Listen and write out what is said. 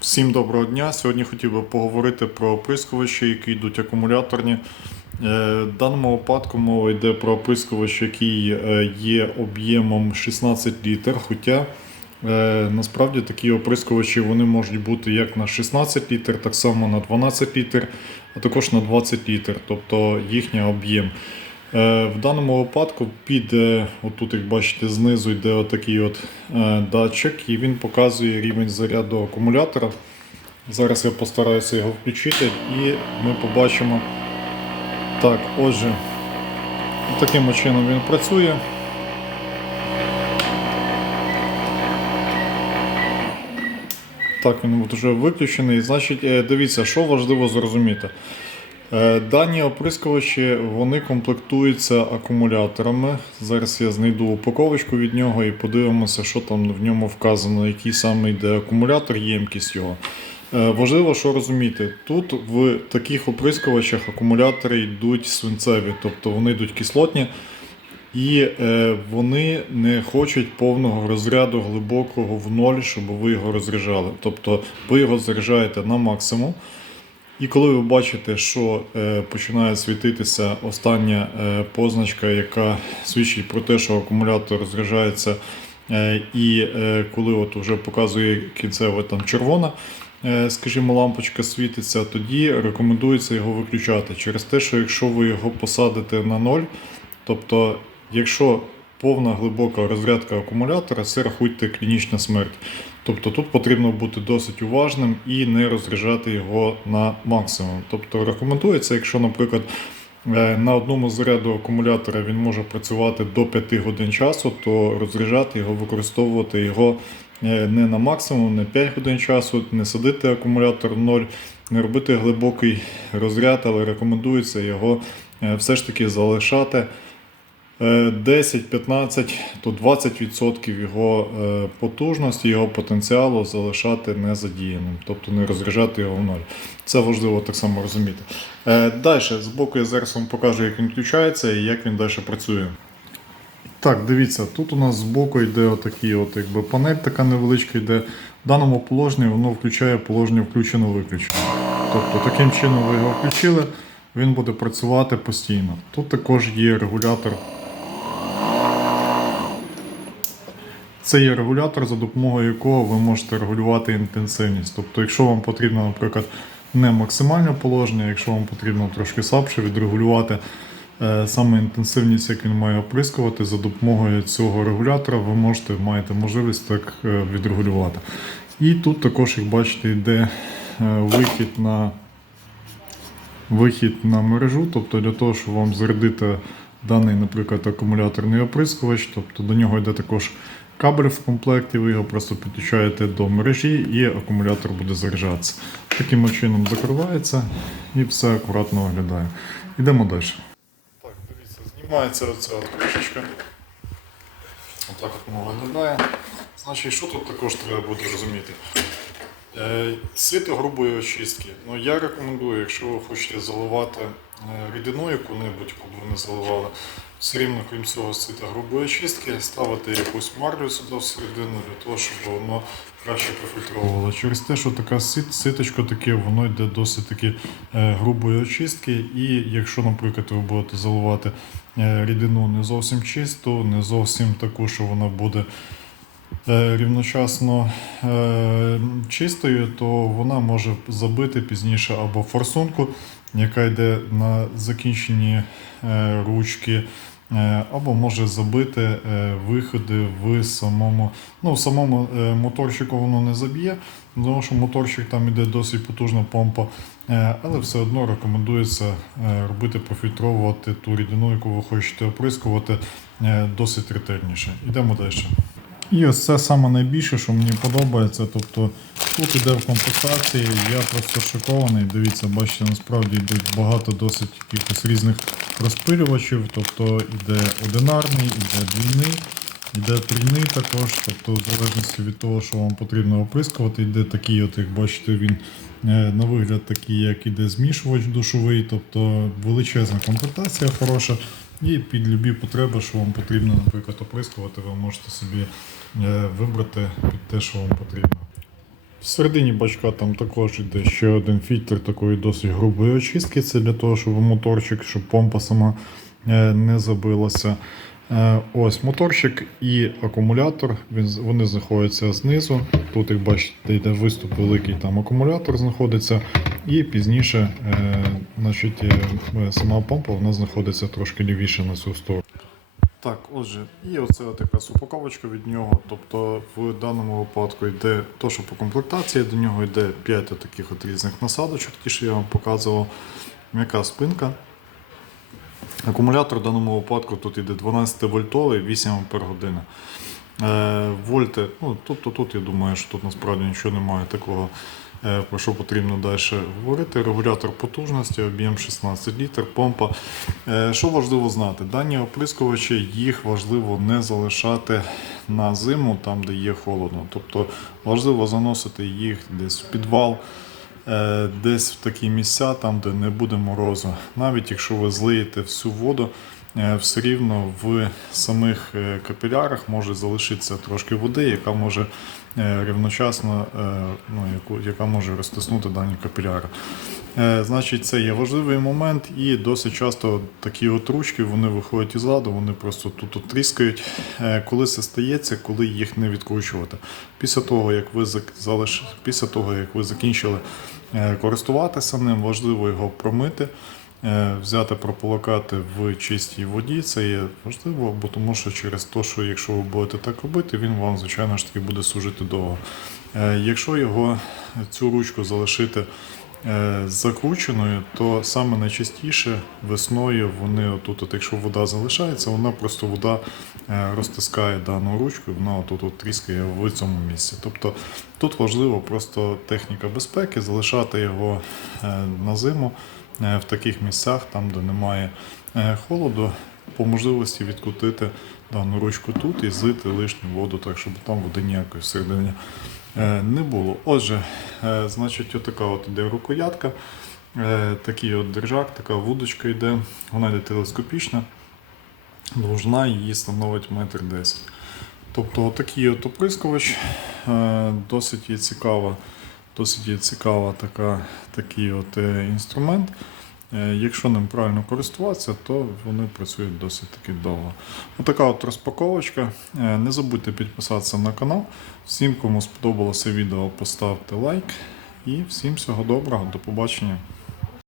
Всім доброго дня. Сьогодні хотів би поговорити про оприскувачі, які йдуть акумуляторні. Е, В даному випадку мова йде про оприскувач, який е, є об'ємом 16 літр. Хоча е, насправді такі оприскувачі вони можуть бути як на 16 літр, так само на 12 літр, а також на 20 літр, тобто їхній об'єм. Е, В даному випадку під, отут, як бачите, знизу йде отакий от е, датчик, і він показує рівень заряду акумулятора. Зараз я постараюся його включити і ми побачимо. Так, отже, таким чином він працює. Так, він вже виключений. Значить, е, дивіться, що важливо зрозуміти. Е, Дані оприскувачі вони комплектуються акумуляторами. Зараз я знайду упаковочку від нього і подивимося, що там в ньому вказано, який саме йде акумулятор, ємкість його. Е, Важливо, що розуміти, тут в таких оприскувачах акумулятори йдуть свинцеві, тобто вони йдуть кислотні. І е, вони не хочуть повного розряду глибокого в ноль, щоб ви його розряджали. Тобто ви його заряджаєте на максимум. І коли ви бачите, що е, починає світитися остання е, позначка, яка свідчить про те, що акумулятор розряджається, е, і коли от вже показує кінцева там червона, скажімо, лампочка світиться, тоді рекомендується його виключати. Через те, що якщо ви його посадите на ноль, тобто, якщо повна глибока розрядка акумулятора, це рахуйте клінічна смерть. Тобто тут потрібно бути досить уважним і не розряджати його на максимум. Тобто рекомендується, якщо, наприклад, е, на одному заряду акумулятора він може працювати до 5 годин часу, то розряджати його, використовувати його е, не на максимум, не 5 годин часу, не садити акумулятор в ноль, не робити глибокий розряд, але рекомендується його е, все ж таки залишати. Е, 10-15, то 20% його е, потужності, його потенціалу залишати незадіяним, тобто не розряджати його в ноль. Це важливо так само розуміти. Далі, з боку я зараз вам покажу, як він включається і як він далі працює. Так, дивіться, тут у нас збоку йде отакий от, якби, панель така невеличка йде. В даному положенні воно включає положення включено-виключено. Тобто таким чином ви його включили, він буде працювати постійно. Тут також є регулятор. Це є регулятор, за допомогою якого ви можете регулювати інтенсивність. Тобто, якщо вам потрібно, наприклад, не максимальне положення, якщо вам потрібно трошки слабше відрегулювати е, саме інтенсивність, як він має оприскувати, за допомогою цього регулятора ви можете маєте можливість так е, відрегулювати. І тут також, як бачите, йде е, вихід на вихід на мережу, тобто для того, щоб вам зарядити даний, наприклад, акумуляторний оприскувач, тобто до нього йде також кабель в комплекті, ви його просто підключаєте до мережі і акумулятор буде заряджатися. Таким чином закривається і все акуратно виглядає. Йдемо далі. Так, дивіться, знімається оця кришечка. Отак от воно виглядає. Значить, що тут також треба буде розуміти? Е, Світло грубої очистки. Ну, я рекомендую, якщо ви хочете заливати е, рідину яку-небудь, яку б ви не заливали, все рівно, крім цього світла грубої очистки, ставити якусь марлю сюди всередину для того, щоб воно краще профільтровувало. Через те, що така сит- ситочко таке, воно йде досить таки е, грубої очистки. І якщо, наприклад, ви будете заливати е, рідину не зовсім чисту, не зовсім таку, що вона буде е, рівночасно чистою, то вона може забити пізніше або форсунку, яка йде на закінченні е, ручки, е, або може забити е, виходи в самому, ну, в самому моторчику воно не заб'є, тому що моторчик там іде досить потужна помпа, але все одно рекомендується робити, профільтровувати ту рідину, яку ви хочете оприскувати досить ретельніше. Йдемо далі. І ось це саме найбільше, що мені подобається. Тобто тут іде в комплектації, я просто шокований. Дивіться, бачите, насправді йдуть багато досить якихось різних розпилювачів. Тобто іде одинарний, іде двійний, іде трійний також. Тобто, в залежності від того, що вам потрібно оприскувати, йде такий, от, як бачите, він е, на вигляд такий, як іде змішувач душовий, тобто величезна комплектація хороша. І під любі потреби, що вам потрібно, наприклад, оприскувати, ви можете собі е, вибрати під те, що вам потрібно. Всередині бачка там також йде ще один фільтр такої досить грубої очистки. Це для того, щоб моторчик, щоб помпа сама е, не забилася. Е, Ось моторчик і акумулятор. Вони знаходяться знизу. Тут, як бачите, йде виступ великий, там акумулятор знаходиться. І пізніше е, значить, е, сама помпа вона знаходиться трошки лівіше на цю сторону. Так, отже, і оце якраз упаковочка від нього. Тобто в даному випадку йде то, що по комплектації до нього йде 5 таких от різних насадочок, ті, що я вам показував. М'яка спинка. Акумулятор в даному випадку тут йде 12 вольтовий, 8 Ампер година. Е, вольти, ну, тобто тут я думаю, що тут насправді нічого немає такого, е, про що потрібно далі говорити. Регулятор потужності, об'єм 16 літр, помпа. Е, що важливо знати? Дані оприскувачі їх важливо не залишати на зиму, там де є холодно. Тобто важливо заносити їх десь в підвал. Е, Десь в такі місця, там, де не буде морозу. Навіть якщо ви злиєте всю воду, е, все рівно в самих е, капілярах може залишитися трошки води, яка може рівночасно, ну, яку, яка може розтиснути дані капіляри. Значить, це є важливий момент, і досить часто такі от ручки вони виходять із ладу, вони просто тут тріскають. Коли це стається, коли їх не відкручувати. Після того, як ви залиш... після того, як ви закінчили користуватися ним, важливо його промити. е, Взяти прополокати в чистій воді, це є важливо, бо тому що через те, що якщо ви будете так робити, він вам, звичайно ж таки, буде служити довго. Е, Якщо його цю ручку залишити е, закрученою, то саме найчастіше весною вони отут, от, якщо вода залишається, вона просто вода е, розтискає дану ручку, вона отут от тріскає в цьому місці. Тобто тут важливо просто техніка безпеки, залишати його е, на зиму е, в таких місцях, там де немає е, холоду, по можливості відкрутити дану ручку тут і злити лишню воду, так щоб там води ніякої всередині е, не було. Отже, е, значить, отака от іде рукоятка, е, такий от держак, така вудочка йде, вона йде телескопічна, довжина її становить метр десять. Тобто отакий от оприскувач, е, досить є цікава, досить є цікава така, такий от е, інструмент. Е, Якщо ним правильно користуватися, то вони працюють досить таки довго. Отака от розпаковочка. Е, Не забудьте підписатися на канал. Всім, кому сподобалося відео, поставте лайк. І всім всього доброго, до побачення.